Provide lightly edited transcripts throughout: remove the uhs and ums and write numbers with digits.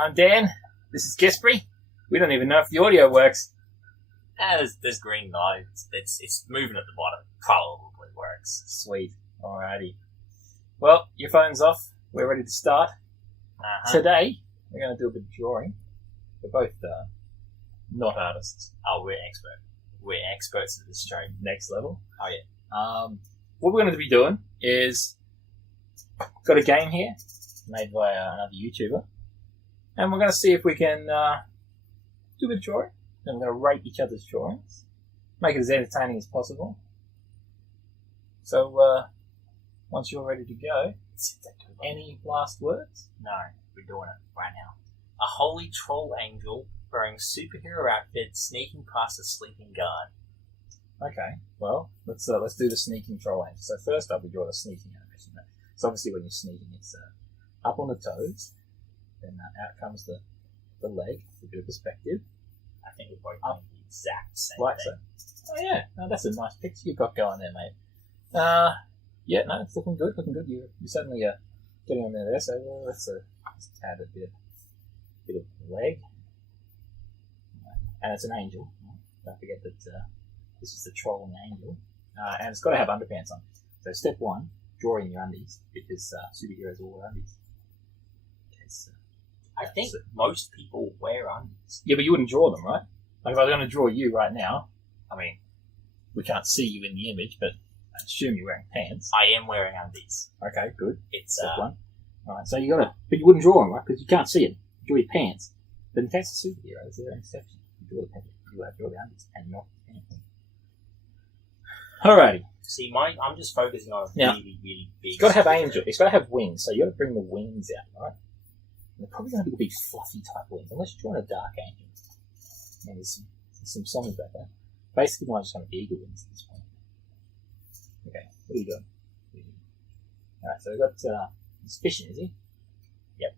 I'm Dan. This is Gispry. We don't even know if the audio works. There's green light. It's moving at the bottom. Probably works. Sweet. Alrighty. Well, your phone's off. We're ready to start. Today, we're going to do a bit of drawing. We're both not artists. Oh, we're experts at this show. Next level. Oh, yeah. What we're going to be doing is got a game here made by another YouTuber, and we're going to see if we can do a bit of drawing. Then we're going to rate each other's drawings, make it as entertaining as possible. So once you're ready to go, any last words? No, we're doing it right now. A holy troll angel wearing superhero outfit sneaking past a sleeping guard. Okay, well, let's do the sneaking troll angel. So first up, we draw the sneaking animation. So obviously when you're sneaking, it's up on the toes, then out comes the leg, for a bit of perspective. I think we're both doing the exact same thing. So. Oh yeah, no, that's a nice picture you've got going there, mate. Yeah, no, it's looking good, You're certainly getting on there. So let's add a bit of leg. And it's an angel. Don't forget that this is the trolling angel. And it's got to have underpants on. So step one, draw in your undies, because superheroes all wear undies. I think most people wear undies. Yeah, but you wouldn't draw them, right? Like if I was going to draw you right now, I mean, we can't see you in the image, but I assume you're wearing pants. I am wearing undies. Okay, good. It's step one. Alright, so you gotta, but you wouldn't draw them, right? Because you can't see it. You draw your pants. But in case of superheroes, they're an exception. You draw the pants, you have to draw the undies, and not the pants. Alrighty. See, I'm just focusing on really, really big. It's got to have angel. It's got to have wings, so you got to bring the wings out, right? And they're probably going to be the big fluffy type wings, unless you're drawing a dark angel. And there's some songs about that. Basically, mine's just going to be eagle wings at this point. Okay, what are you doing? Alright, so we've got he's fishing, is he? Yep.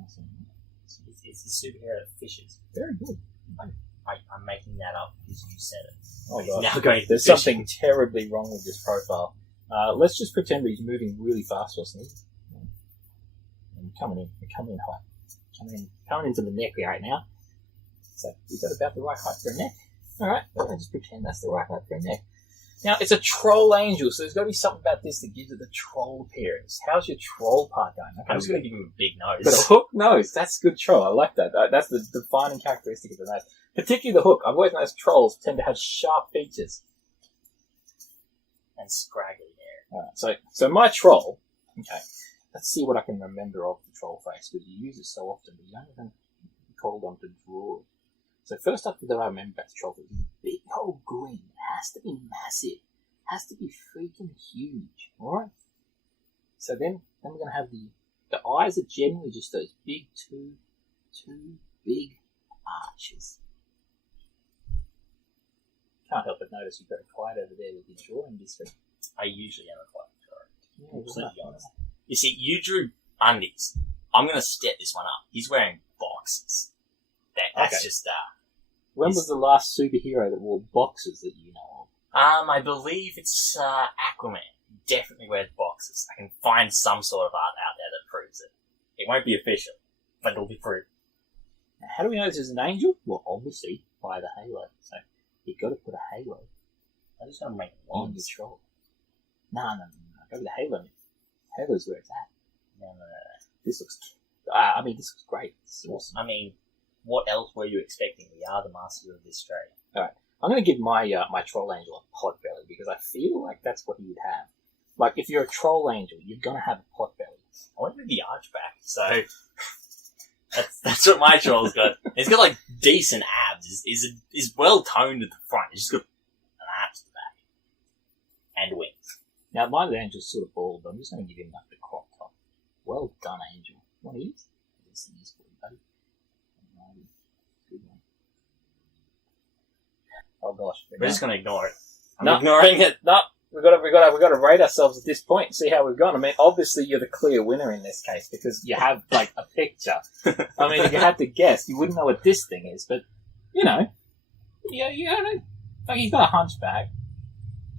Awesome. It's the superhero that fishes. Very good. I'm making that up because you said it. Oh god. Now going to There's something terribly wrong with this profile. Let's just pretend that he's moving really fast, wasn't he? And coming in high. Coming into the neck right now. So is that about the right height for a neck? Alright, well, let's just pretend that's the right height for a neck. Now, it's a troll angel, so there's got to be something about this that gives it the troll appearance. How's your troll part going? Okay, I'm just going to give him a big nose. But a hook nose, that's good troll. I like that. That's the defining characteristic of the nose. Particularly the hook. I've always noticed trolls tend to have sharp features. And scraggly hair. Alright, so my troll, okay, let's see what I can remember of the troll face, because you use it so often, but you don't even be called on to draw it. So first up that I remember about the troll face is a big old grin. It has to be massive. It has to be freaking huge. Alright? So then we're going to have the eyes are generally just those big two big arches. Can't help but notice you're very quiet over there with your drawing district. I usually am a quiet drawer. Yeah, Completely honest. You see, you drew undies. I'm going to step this one up. He's wearing boxes. That's just When was the last superhero that wore boxes that you know of? I believe it's Aquaman. He definitely wears boxes. I can find some sort of art out there that proves it. It won't be official, but it'll be proved. Now, how do we know this is an angel? Well, obviously by the halo. So you've got to put a halo. I just don't make it on your troll. No. Go with the halo. Halo's where it's at. No. This looks. This looks great. This is awesome. I mean, what else were you expecting? We are the masters of this trade. Alright. I'm going to give my my troll angel a pot belly, because I feel like that's what he would have. Like, if you're a troll angel, you're going to have a pot belly. I went with the arch back, so that's what my troll's got. He's got, like, decent abs. He's well toned at the front. He's just got an abs at the back. And wings. Now, my angel's sort of bald, but I'm just going to give him, like, the crop top. Well done, angel. What is? This is for you, buddy. Good one. Oh gosh, we're just going to ignore it. I'm ignoring it. No, we've got to rate ourselves at this point and see how we've gone. I mean, obviously you're the clear winner in this case because you have like a picture. I mean, if you had to guess, you wouldn't know what this thing is, but you know, like he's got a hunchback,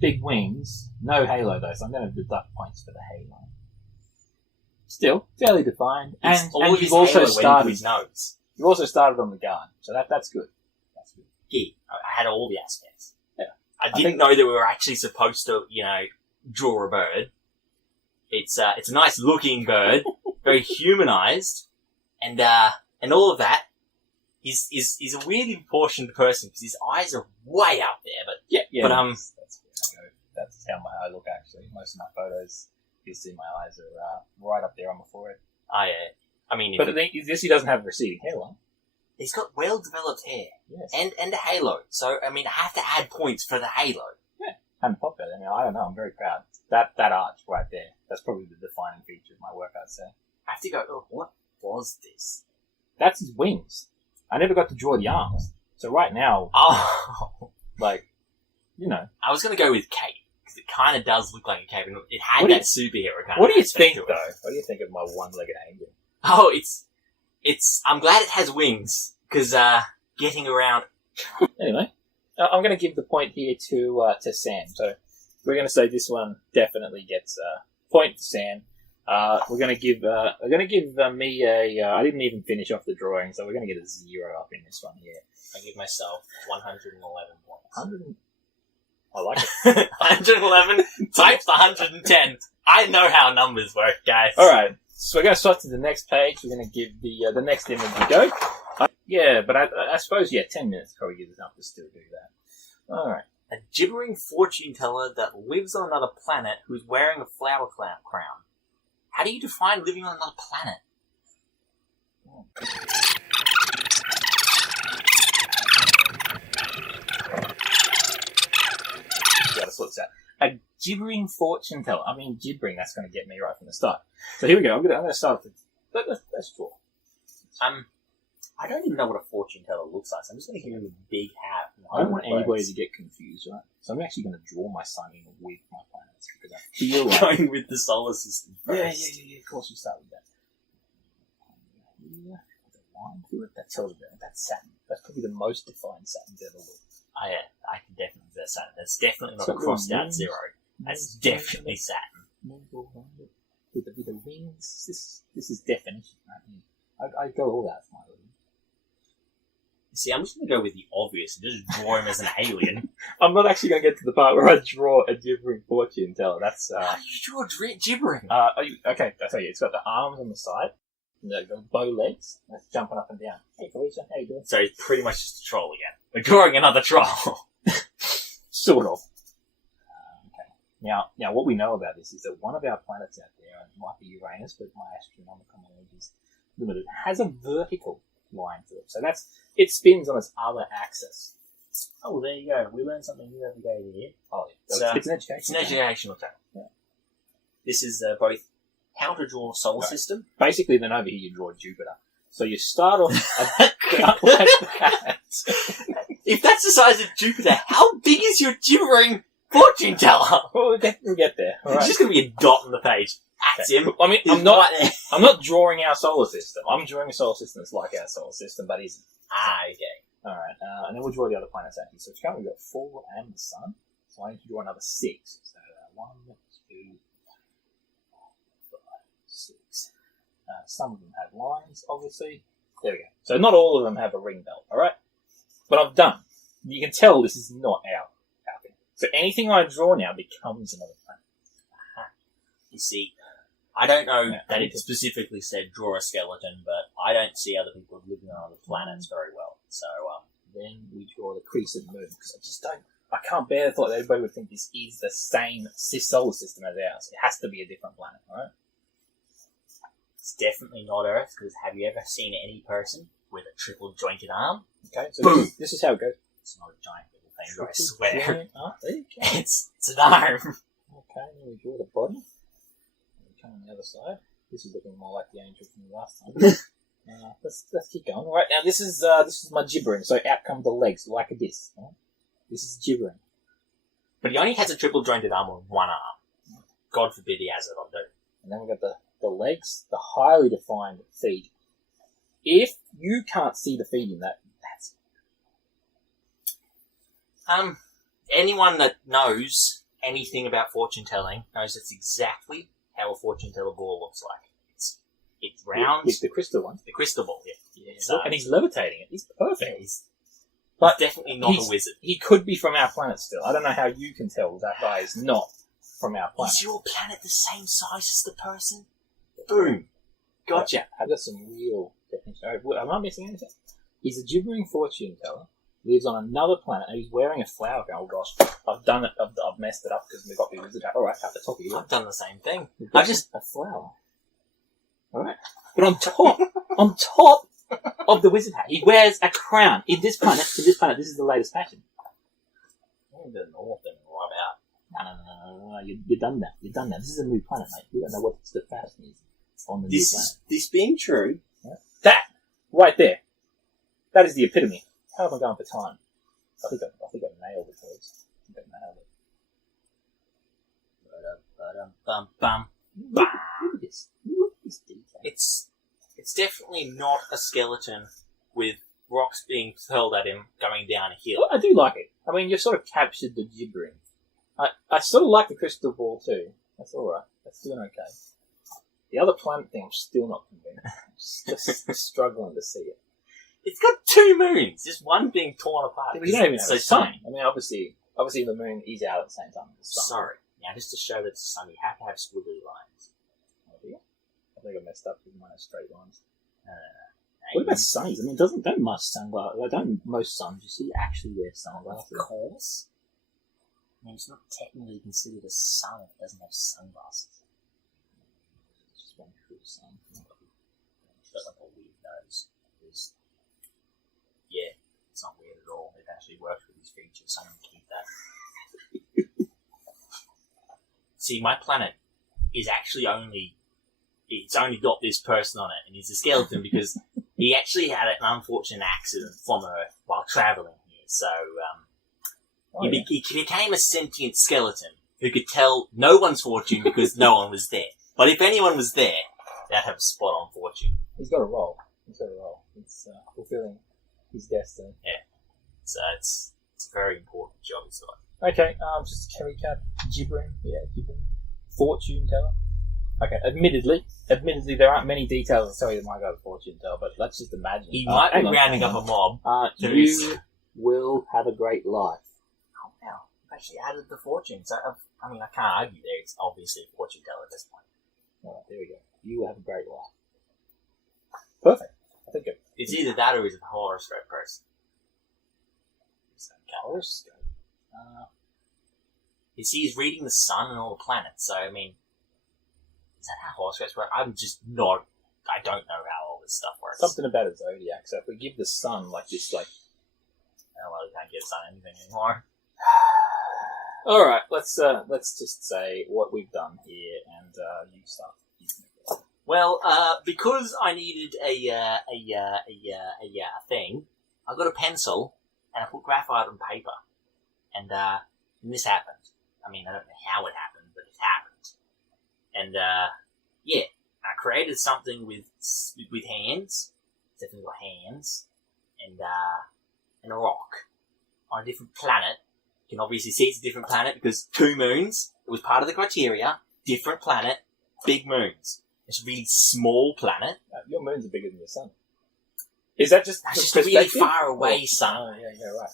big wings, no halo though, so I'm going to deduct points for the halo. still fairly defined. And all of you've his also halo went into started. his nose. You've also started on the guard, so that's good. That's good. Yeah, I had all the aspects. Yeah. I didn't know that we were actually supposed to, draw a bird. It's a nice looking bird, very humanized, and all of that. He's a weirdly proportioned person because his eyes are way up there, but yeah. But that's how I look actually. Most of my photos, you see my eyes are right up there on my forehead. Oh yeah, I mean, but the thing is, this he doesn't have a receding hairline. He's got well developed hair, yes, and a halo. So I mean, I have to add points for the halo. Yeah, and the pop belly. I mean, I don't know. I'm very proud. That arch right there. That's probably the defining feature of my work, I'd say. I have to go. Oh, what was this? That's his wings. I never got to draw the arms. So right now, I was going to go with cape, because it kind of does look like a cape, and it had that superhero kind of. What do you think, to it. though? What do you think of my one-legged angel? Oh, I'm glad it has wings, because, getting around. Anyway, I'm going to give the point here to Sam. So we're going to say this one definitely gets a point to Sam. We're going to give me a. I didn't even finish off the drawing, so we're going to get a 0 up in this one here. I give myself 111 points. 100. I like it. 111 times 110. I know how numbers work, guys. All right, so we're going to start to the next page. We're going to give the next image a go. But I suppose 10 minutes probably gives us enough to still do that. All right. A gibbering fortune teller that lives on another planet who's wearing a flower crown. How do you define living on another planet? Gotta sort this out. A gibbering fortune teller. I mean, gibbering, that's going to get me right from the start. So here we go. I'm going to start with... Let's draw. I don't even know what a fortune teller looks like, so I'm just going to give him a big hat. I don't want anybody to get confused, right? So I'm actually going to draw my sun in with my planets, because I feel like... Going with the solar system first. Yeah, of course we start with that. Yeah, the line through it, that tells me that's Saturn. That's probably the most defined Saturn's ever looked. Oh yeah, I can definitely do that Saturn. That's definitely not a crossed out 0. That's definitely Saturn. With the wings, this is definition right here. I go all out for my living. See, I'm just going to go with the obvious and just draw him as an alien. I'm not actually going to get to the part where I draw a gibbering fortune teller. That's you draw gibbering. Okay, I tell you, it's got the arms on the side, the bow legs, and it's jumping up and down. Hey, Felicia, how you doing? So he's pretty much just a troll again. We're drawing another troll. Sort of. Okay. Now, what we know about this is that one of our planets out there, and it might be Uranus, but my astronomical knowledge is limited, has a vertical line to it. So it spins on its other axis. Oh, there you go. We learned something new every day here. Oh, yeah. It's an education. It's an educational channel. Yeah. This is both how to draw a solar system. Basically, then over here you draw Jupiter. So you start off a cut like that. If that's the size of Jupiter, how big is your gibbering fortune teller? Well, we'll get there. All right. It's just going to be a dot on the page. That's him. I mean, I'm not drawing our solar system. I'm drawing a solar system that's like our solar system, but isn't. Okay. All right, and then we'll draw the other planets out here. So currently we've got 4 and the Sun. So I need to draw another 6. So 1, 2, 5, 6. Some of them have lines, obviously. There we go. So not all of them have a ring belt. All right, but I've done. You can tell this is not our thing. So anything I draw now becomes another planet. You see, I don't know that it specifically said draw a skeleton, but I don't see other people living on other planets very well. So then we draw the crescent moon, because I can't bear the thought that everybody would think this is the same solar system as ours. It has to be a different planet, right? It's definitely not Earth, because have you ever seen any person with a triple jointed arm? Okay, so this is how it goes. It's not a giant little thing, I swear. Okay. It's an arm. Okay, then we draw the body. Come on the other side. This is looking more like the angel from the last time. Let's keep going. All right, now this is my gibbering. So out come the legs like this. Right? This is gibbering. But he only has a triple jointed arm on one arm. God forbid he has it on two. And then we've got the legs, the highly defined feet. If you can't see the feet in that, that's it. Anyone that knows anything about fortune telling knows that's exactly how a fortune teller ball looks like. It's round. It's the crystal one. The crystal ball, yeah. So, and he's levitating it. He's perfect. He's But definitely not a wizard. He could be from our planet still. I don't know how you can tell that guy is not from our planet. Is your planet the same size as the person? Boom. Gotcha. I've got some real definition. Am I missing anything? He's a gibbering fortune teller. Lives on another planet, and he's wearing a flower crown. Oh gosh, I've done it. I've messed it up because we've got the wizard hat. All right, at the top of you. I've done the same thing. I've just a flower. All right, but on top of the wizard hat, he wears a crown. In this planet, this is the latest fashion. The north and right out. No. You're done now. You're done now. This is a new planet, mate. We don't know what the fashion is on the new planet. This being true, that right there, that is the epitome. How am I going for time? I think I nailed it, boys. I think I nailed it. Bum. Look at this. Look at this detail. It's definitely not a skeleton with rocks being hurled at him going down a hill. Well, I do like it. I mean, you've sort of captured the gibbering. I sort of like the crystal ball too. That's alright. That's doing okay. The other planet thing, I'm still not convinced. I'm just struggling to see it. It's got 2 moons, just one being torn apart. Yeah, but you don't even have a sun. Sunny. I mean, obviously the moon is out at the same time as the sun. Sorry. Now, just to show that it's sun, you have to have squiggly lines. Oh, dear. I think I messed up with my straight lines. No. What about suns? I mean, don't most suns you see actually wear sunglasses? Of course. I mean, it's not technically considered a sun if it doesn't have sunglasses. It's just one true sun. It's got like a weird nose. Yeah, it's not weird at all. It actually works with his features, so I'm going to keep that. See, my planet is actually it's only got this person on it, and he's a skeleton because he actually had an unfortunate accident from Earth while travelling here. So, he became a sentient skeleton who could tell no one's fortune because no one was there. But if anyone was there, they'd have a spot on fortune. He's got a role. It's fulfilling his destiny. Yeah. So it's a very important job he's got. Okay, just to recap, gibbering. Fortune teller. Okay, admittedly, there aren't many details to tell you that my guy's a fortune teller, but let's just imagine. He might be rounding up a mob. You will have a great life. Oh, wow. I've actually added the fortune. So, I mean, I can't argue there. It's obviously a fortune teller at this point. Alright, there we go. You will have a great life. Perfect. I think it's either that or he's a horoscope person. Horoscope? You see, he's reading the sun and all the planets, so, I mean, is that how horoscopes work? I don't know how all this stuff works. Something about a zodiac, so if we give the sun like this, like... Oh, well, you can't give the sun anything anymore. Alright, let's just say what we've done here, and you start. Well, because I needed a thing, I got a pencil, and I put graphite on paper. And this happened. I mean, I don't know how it happened, but it happened. And, I created something with hands. Definitely got hands. And a rock. On a different planet. You can obviously see it's a different planet because 2 moons. It was part of the criteria. Different planet. Big moons. It's a really small planet. Your moons are bigger than your sun. Is that just... That's just a really far away sun. Oh, yeah, right.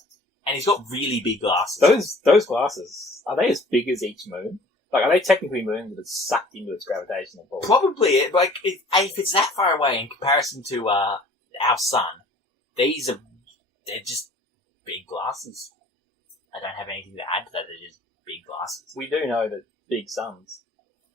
And he's got really big glasses. Those glasses, are they as big as each moon? Like, are they technically moons that are sucked into its gravitational pull? Probably. If it's that far away in comparison to our sun, they're just big glasses. I don't have anything to add to that. They're just big glasses. We do know that big suns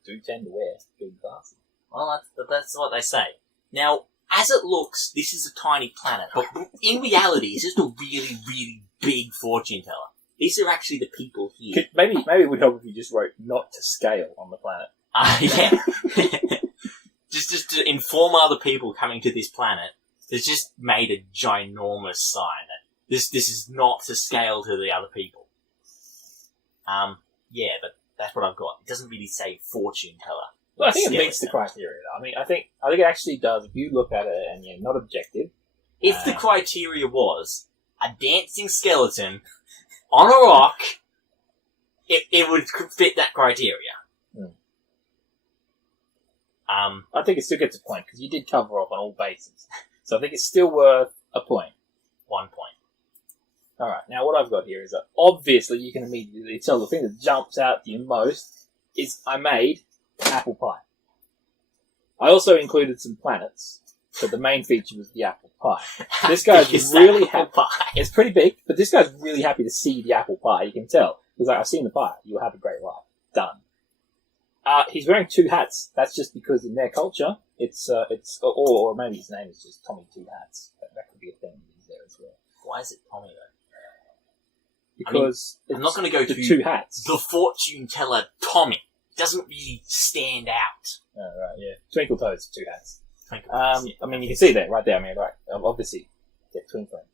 do tend to wear big glasses. Well, that's what they say. Now, as it looks, this is a tiny planet, but in reality, it's just a really, really big fortune teller. These are actually the people here. Maybe it would help if you just wrote "not to scale" on the planet. Yeah. just to inform other people coming to this planet, it's just made a ginormous sign that this is not to scale to the other people. Yeah, but that's what I've got. It doesn't really say fortune teller. Well, I think it meets the criteria, though. I mean, I think it actually does. If you look at it and you're not objective. If the criteria was a dancing skeleton on a rock, it would fit that criteria. I think it still gets a point, because you did cover off on all bases. So I think it's still worth a point. 1 point. Alright, now what I've got here is that obviously you can immediately tell the thing that jumps out to you most is I made apple pie. I also included some planets, but the main feature was the apple pie. This guy's really happy. It's pretty big, but this guy's really happy to see the apple pie. You can tell. He's like, I've seen the pie. You'll have a great life. Done. He's wearing 2 hats. That's just because in their culture, or maybe his name is just Tommy Two Hats. That could be a thing he's there as well. Why is it Tommy though? Because I'm not going to go the to 2 hats. The fortune teller Tommy. Doesn't really stand out. Oh, right, yeah. Twinkle Toes, 2 hats. Yeah. I mean, you can see that right there. I mean, right. Obviously, they're twinkling.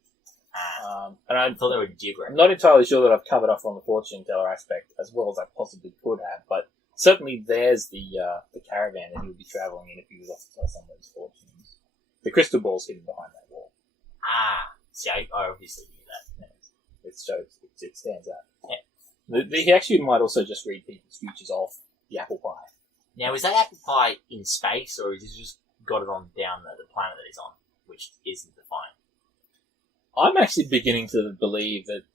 And I thought they were gibbering. I'm not entirely sure that I've covered off on the fortune teller aspect as well as I possibly could have, but certainly there's the caravan that he would be travelling in if he was off to tell some of those fortunes. The crystal ball's hidden behind that wall. See, I obviously knew that. Yeah. It shows. It stands out. Yeah. He actually might also just read people's futures off the apple pie. Now, is that apple pie in space, or has he just got it on down the planet that he's on, which isn't defined? I'm actually beginning to believe that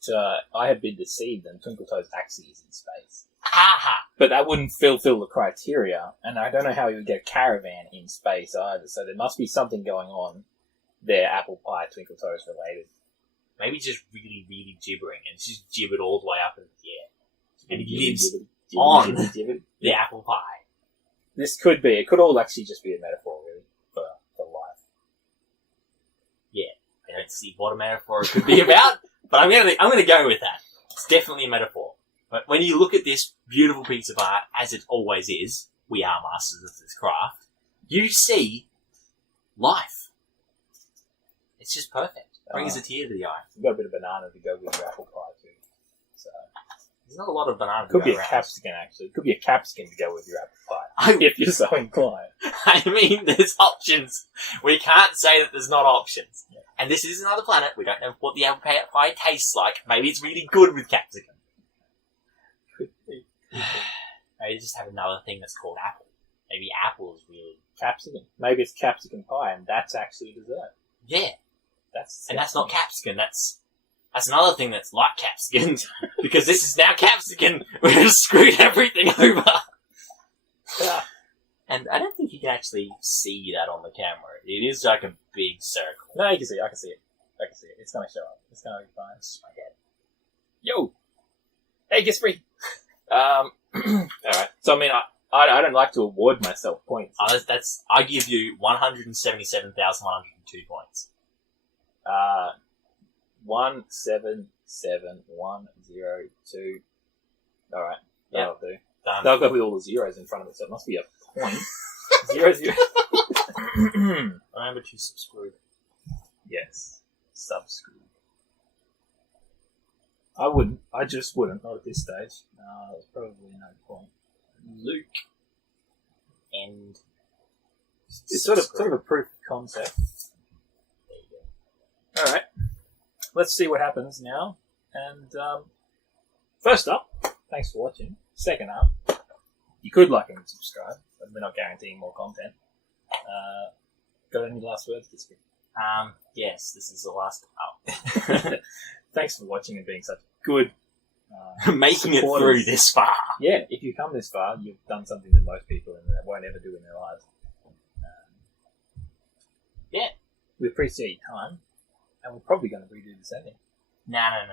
I have been deceived and Twinkle Toes actually is in space. But that wouldn't fulfill the criteria, and I don't know how you would get a caravan in space either, so there must be something going on there, apple pie, Twinkle Toes related. Maybe just really, really gibbering, and it's just gibbered all the way up in the air. And he lives on the apple pie. This could be. It could all actually just be a metaphor, really, for life. Yeah, I don't see what a metaphor it could be about, but I'm gonna go with that. It's definitely a metaphor. But when you look at this beautiful piece of art, as it always is, we are masters of this craft, you see life. It's just perfect. Brings a tear to the eye. You've got a bit of banana to go with your apple pie too. So there's not a lot of banana to could go be a around. capsicum actually. Could be a capsicum to go with your apple pie. If you're so inclined. I mean, there's options. We can't say that there's not options. Yeah. And this is another planet. We don't know what the apple pie tastes like. Maybe it's really good with capsicum. Could be. Maybe just have another thing that's called apple. Maybe apple is really capsicum. Maybe it's capsicum pie, and that's actually dessert. Yeah. That's not capsicum. That's another thing that's like capsicum. Because this is now capsicum. We've screwed everything over. Yeah. And I don't think you can actually see that on the camera. It is like a big circle. No, you can see it. I can see it. It's going to show up. It's going to be fine. It's my head. Yo! Hey, Gispry! Alright. So, I mean, I don't like to award myself points. I give you 177,102 points. 177,102. Alright. That'll do. Done. They'll go with all the zeros in front of it, so it must be a point. 0, 0. Remember to subscribe. Yes. Subscribe. I wouldn't. I just wouldn't. Not at this stage. There's probably no point. Luke. And it's sort of a proof of concept. There you go. Alright. Let's see what happens now. And first up, thanks for watching. Second up, you could like and subscribe, but we're not guaranteeing more content. Got any last words, Gispry? Yes, this is the last. Thanks for watching and being such good making supporters. it through this far. Yeah, if you come this far, you've done something that most people won't ever do in their lives. Yeah. We appreciate your time, and we're probably going to redo this ending. No.